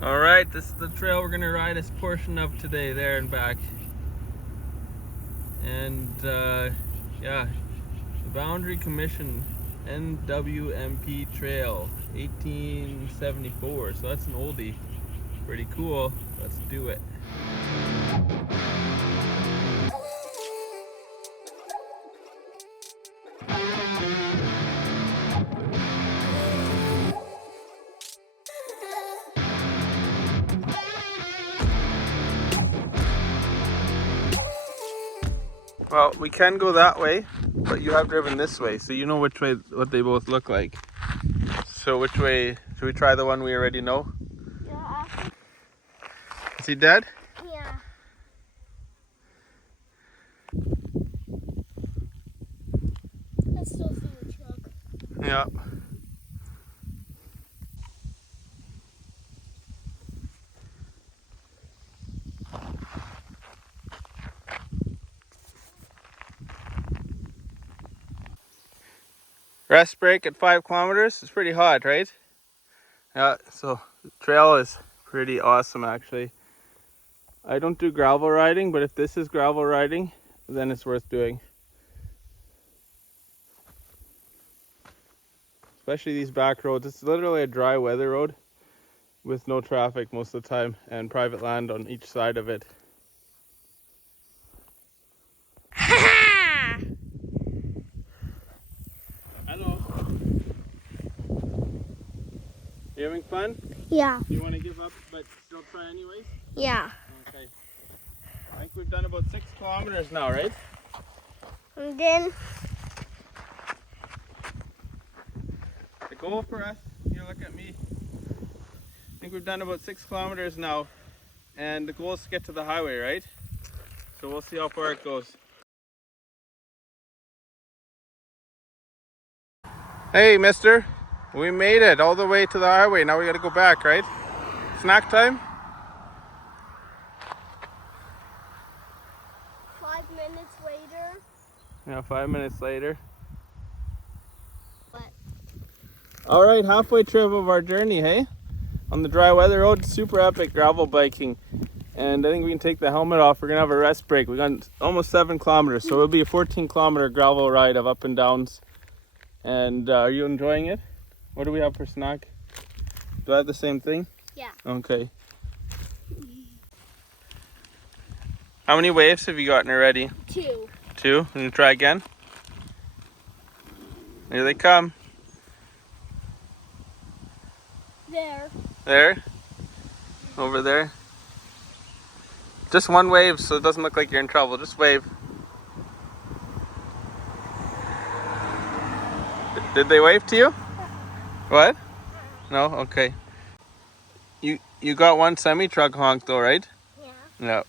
Alright, this is the trail we're going to ride a portion of today, there and back. And yeah, the Boundary Commission NWMP Trail 1874, so that's an oldie. Pretty cool. Let's do it. Well, we can go that way, but you have driven this way, so you know which way, what they both look like. So which way, should we try the one we already know? Yeah. Is he dead? Yeah. I still see the truck. Yeah. Rest break at 5 kilometers. It's pretty hot, right? Yeah, so the trail is pretty awesome actually. I don't do gravel riding, but if this is gravel riding, then it's worth doing. Especially these back roads. It's literally a dry weather road with no traffic most of the time and private land on each side of it. Hello. You having fun? Yeah. You want to give up but still try anyways? Yeah. Okay. I think we've done about 6 kilometers now, right? And then The goal for us, here look at me. I think we've done about 6 kilometers now. And the goal is to get to the highway, right? So we'll see how far it goes. Hey, mister. We made it all the way to the highway. Now we gotta go back, right? Snack time? 5 minutes later. Yeah, 5 minutes later. What? Alright, halfway trip of our journey, hey? On the dry weather road, super epic gravel biking. And I think we can take the helmet off. We're gonna have a rest break. We've gone almost 7 kilometers, so it'll be a 14-kilometer gravel ride of up and downs. And are you enjoying it? What do we have for snack? Do I have the same thing? Yeah. Okay. How many waves have you gotten already? 2. 2? Can you try again? Here they come. There. There? Over there? Just one wave so it doesn't look like you're in trouble. Just wave. Did they wave to you? What? No? Okay. You got one semi-truck honk though, right? Yeah. No.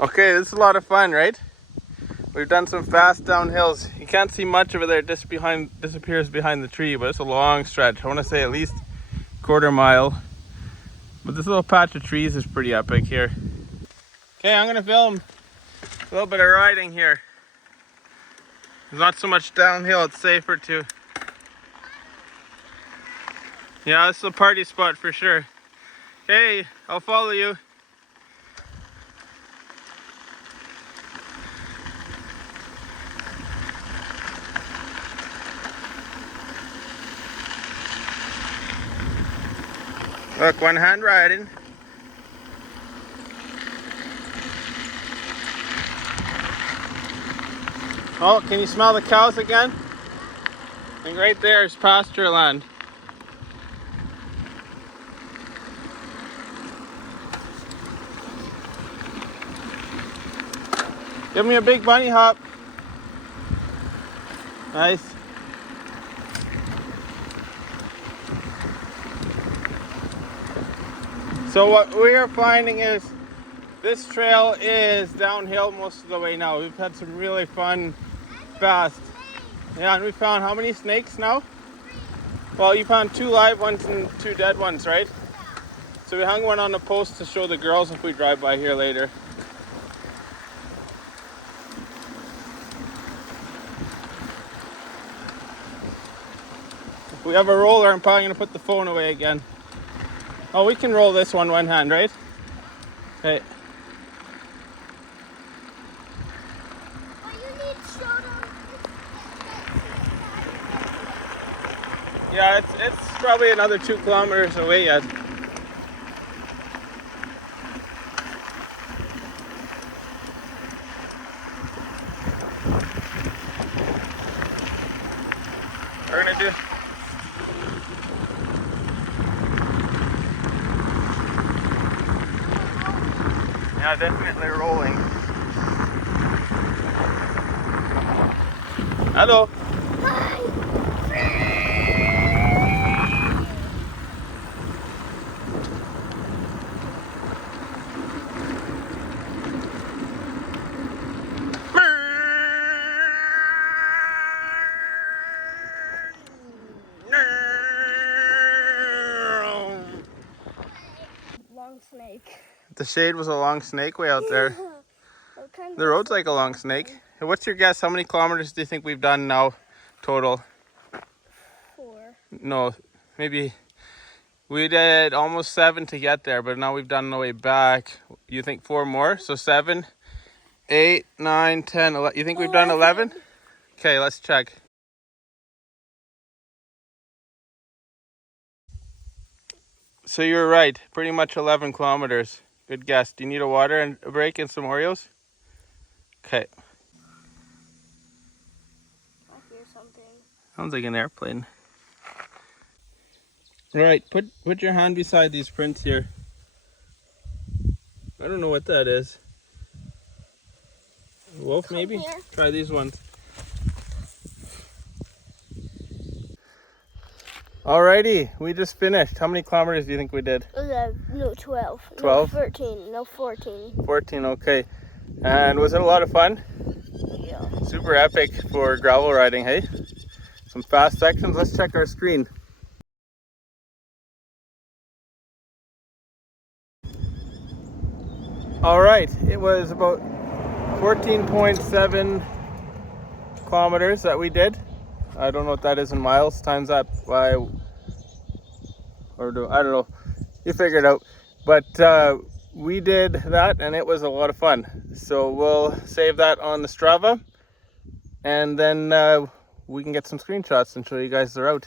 Okay, this is a lot of fun, right? We've done some fast downhills. You can't see much of it there, just disappears behind the tree, but it's a long stretch. I want to say at least quarter mile. But this little patch of trees is pretty epic here. Okay, I'm gonna film a little bit of riding here. There's not so much downhill, it's safer to. Yeah, this is a party spot for sure. Okay, I'll follow you. Look, one hand riding. Oh, can you smell the cows again? And right there is pasture land. Give me a big bunny hop. Nice. So what we are finding is this trail is downhill most of the way now. We've had some really fun, fast. Yeah, and we found how many snakes now? Well, you found 2 live ones and 2 dead ones, right? So we hung one on the post to show the girls if we drive by here later. We have a roller. I'm probably going to put the phone away again. Oh, we can roll this one hand, right? Okay. But you need to show them. Yeah, it's probably another 2 kilometers away yet. We're gonna do. Yeah, definitely rolling. Hello. Long snake. The shade was a long snake way out there. What kind The road's like a long snake. Hey, what's your guess? How many kilometers do you think we've done now total? 4. No, maybe we did almost 7 to get there, but now we've done the way back. You think 4 more? So 7, 8, 9, 10, 11. You think we've done 11? Okay, let's check. So you're right, pretty much 11 kilometers. Good guess. Do you need a water and a break and some Oreos? Okay. I hear something. Sounds like an airplane. All right, put your hand beside these prints here. I don't know what that is. Wolf, maybe? Here. Try these ones. Alrighty, we just finished. How many kilometers do you think we did? 11, no, 12. 12? No, 13. No, 14. 14, okay. And was it a lot of fun? Yeah. Super epic for gravel riding, hey? Some fast sections. Let's check our screen. All right, it was about 14.7 kilometers that we did. I don't know what that is in miles. Times that by, I don't know. You figure it out. But we did that, and it was a lot of fun. So we'll save that on the Strava, and then we can get some screenshots and show you guys the route.